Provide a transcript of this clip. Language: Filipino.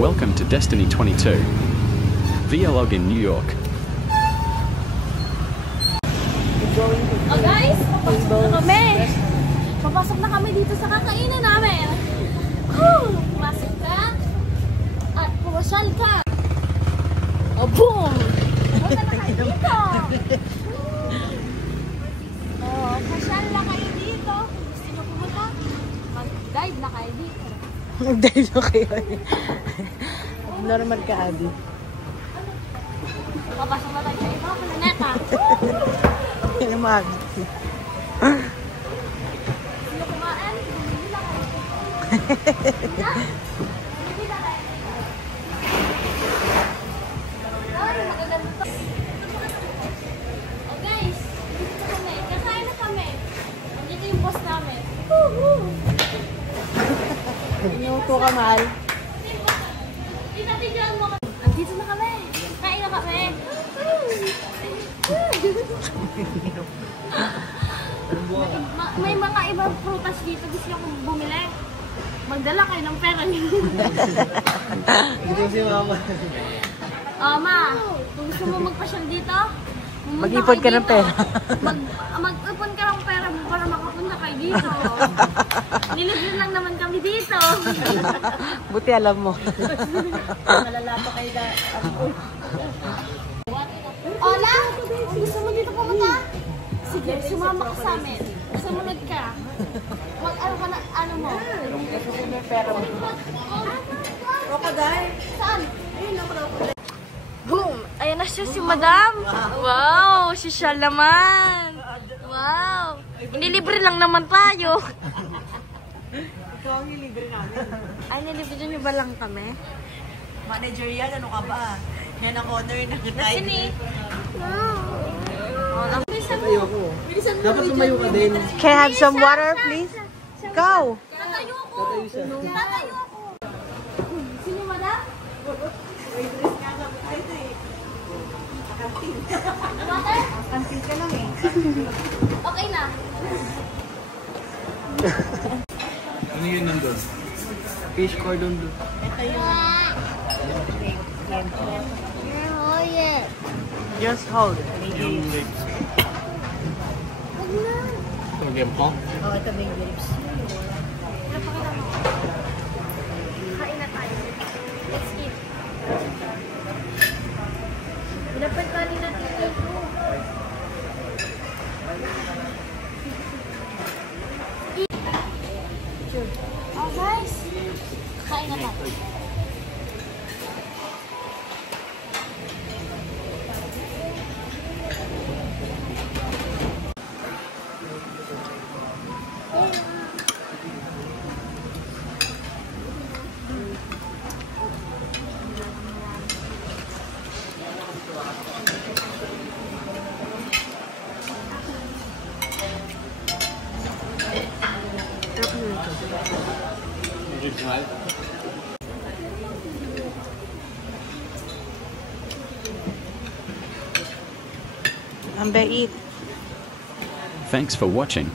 Welcome to Destiny 22, VLOG in New York. Oh guys, papasok na kami. Papasok na kami dito sa kakainan namin. Masok ka at pumasyal ka. Oh, boom! Punta na kayo dito. Oh, pasyal na kayo dito. Gusto nyo pumunta? Mag-dive na kayo dito. Mag-dive na kayo. Normal ka, Abby. Papasok na tayo sa iba, planeta. Yan ang Abby. Sino kumain? Bumili lang kayo. Bumili lang kayo. Ay, magaganda. Oh guys, dito kami. Kakain na kami. Andito yung boss namin. Inuto ka, mahal. Tinatidyan mo kami. Andito na kami. Kain na kami. May mga ibang prutas dito. Gusto nyo kung bumili. Magdala kayo ng pera niyo. Dito si Mama. Ma, kung gusto mo magpasyal dito, Mag-ipon ka ng pera. Mag-ipon ka ng pera mo para makapunta kayo dito. Nilibre lang naman kami dito. Buti alam mo. Malalato kayo na. Ola, gusto mo dito pumunta? Sige, sumama ka sa amin. Sumunod ka. Mag-ano ka na, ano mo? Gusto ko may pera mo. Crocodile? Saan? Ayun na, crocodile. Boom! Ayan na siya, si Madam. Wow! Si Shal naman. Wow! Nilibre lang naman tayo. Ikaw ang libre namin. Ay, nilibre niyo ba lang kami? Manager yan, ano ka ba? Yan ang honor ng Nasaan eh? Wow! Ayoko. Dapat tumayo ka din. Can I have some water, please? Go! Tatayo ako! Tatayo ako! Sino, Madam? Water? Kantil ka lang eh. Okay na. Ano yun nandun? Fish cordon bleu. Ito yung... Just hold. Yung lips. Ito game ko? Oh, ito may grapes. Kain na tayo. Let's eat. Dapat kali natin ito. Oh guys, kain na tayo. Amber, eat. Thanks for watching.